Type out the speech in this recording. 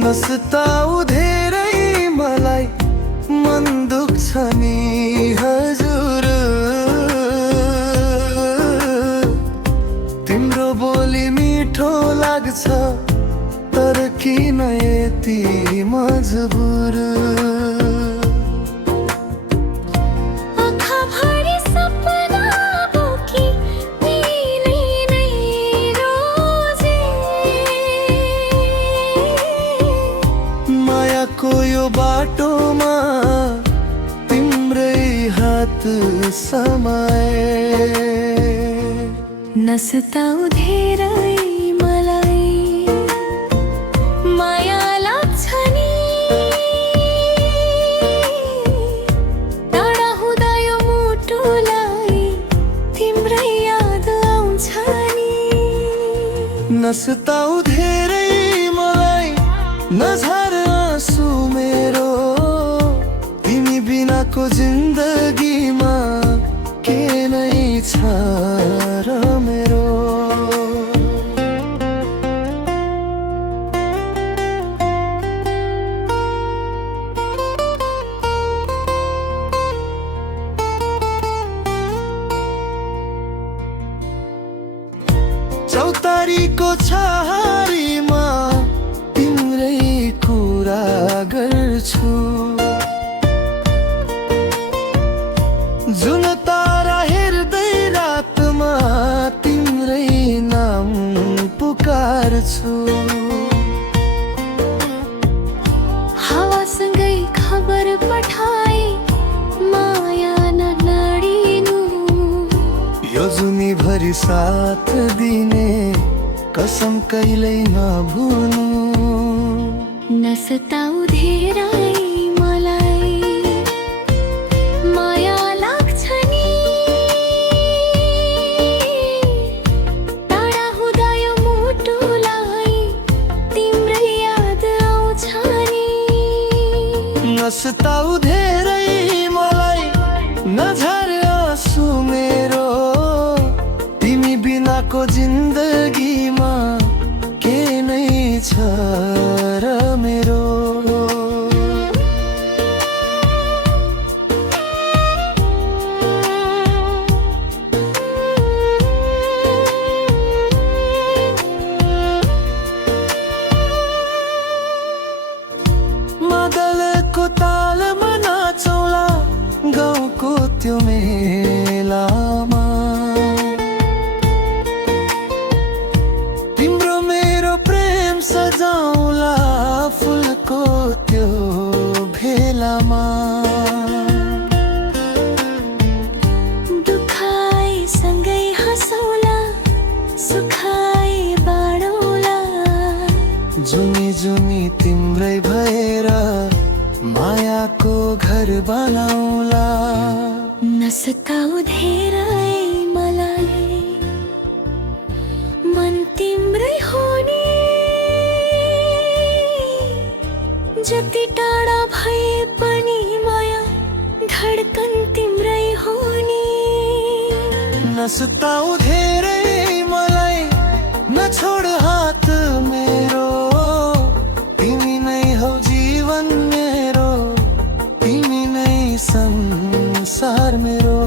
नसताउ धेरै मलाई मन दुख्छ नि हजुर। तिम्रो बोली मिठो लाग्छ तर किन यति मजबुर। मायाको यो बाटोमा तिम्रै हात समाए। नसताउ धेरै मलाई माया लाग्छ नि, टाढा हुँदा यो मुटुलाई तिम्रै याद आउँछ नि। नसताउ धेरै मलाई नझार आँसु मेरो, तिमी बिनाको जिन्दगीमा के नै छ र मेरो। चौतारीको छहारीमा तिम्रै कुरा गर्छु, जुन तारा हेर्दै रातमा तिम्रै नाम पुकार्छु। हावासँगै खबर पठाए माया नलडिनु, यो जुनीभरि साथ दिने कसम कहिल्यै नभुल्नु। नसताउ धेरै मलाई माया लाग्छ नि, टाढा हुँदा यो मुटुलाई तिम्रै याद आउँछ नि। नसताउ धेरै मलाई नझार आँसु मेरो, तिमी बिनाको जिन्दगीमा के नै छ र मेरो। मादलको तालमा नाचौला गाउँको त्यो मेलामा, तिम्रो मेरो प्रेम सजाउला फुलको त्यो भेलामा। दुखाइ सँगै हँसौला, सुखाइ बाँडौला, जुनी जुनी तिम्रै भएर मायाको घर बनाउला। नसताउ धेरै मलाई मन तिम्रै हो नि, जति टाढा भए पनि माया धड्कन तिम्रै हो नि। नसताउ धेरै मलाई नछोड हात मेरो, तिमी नै हौ जीवन मेरो, तिमी नै संसार मेरो।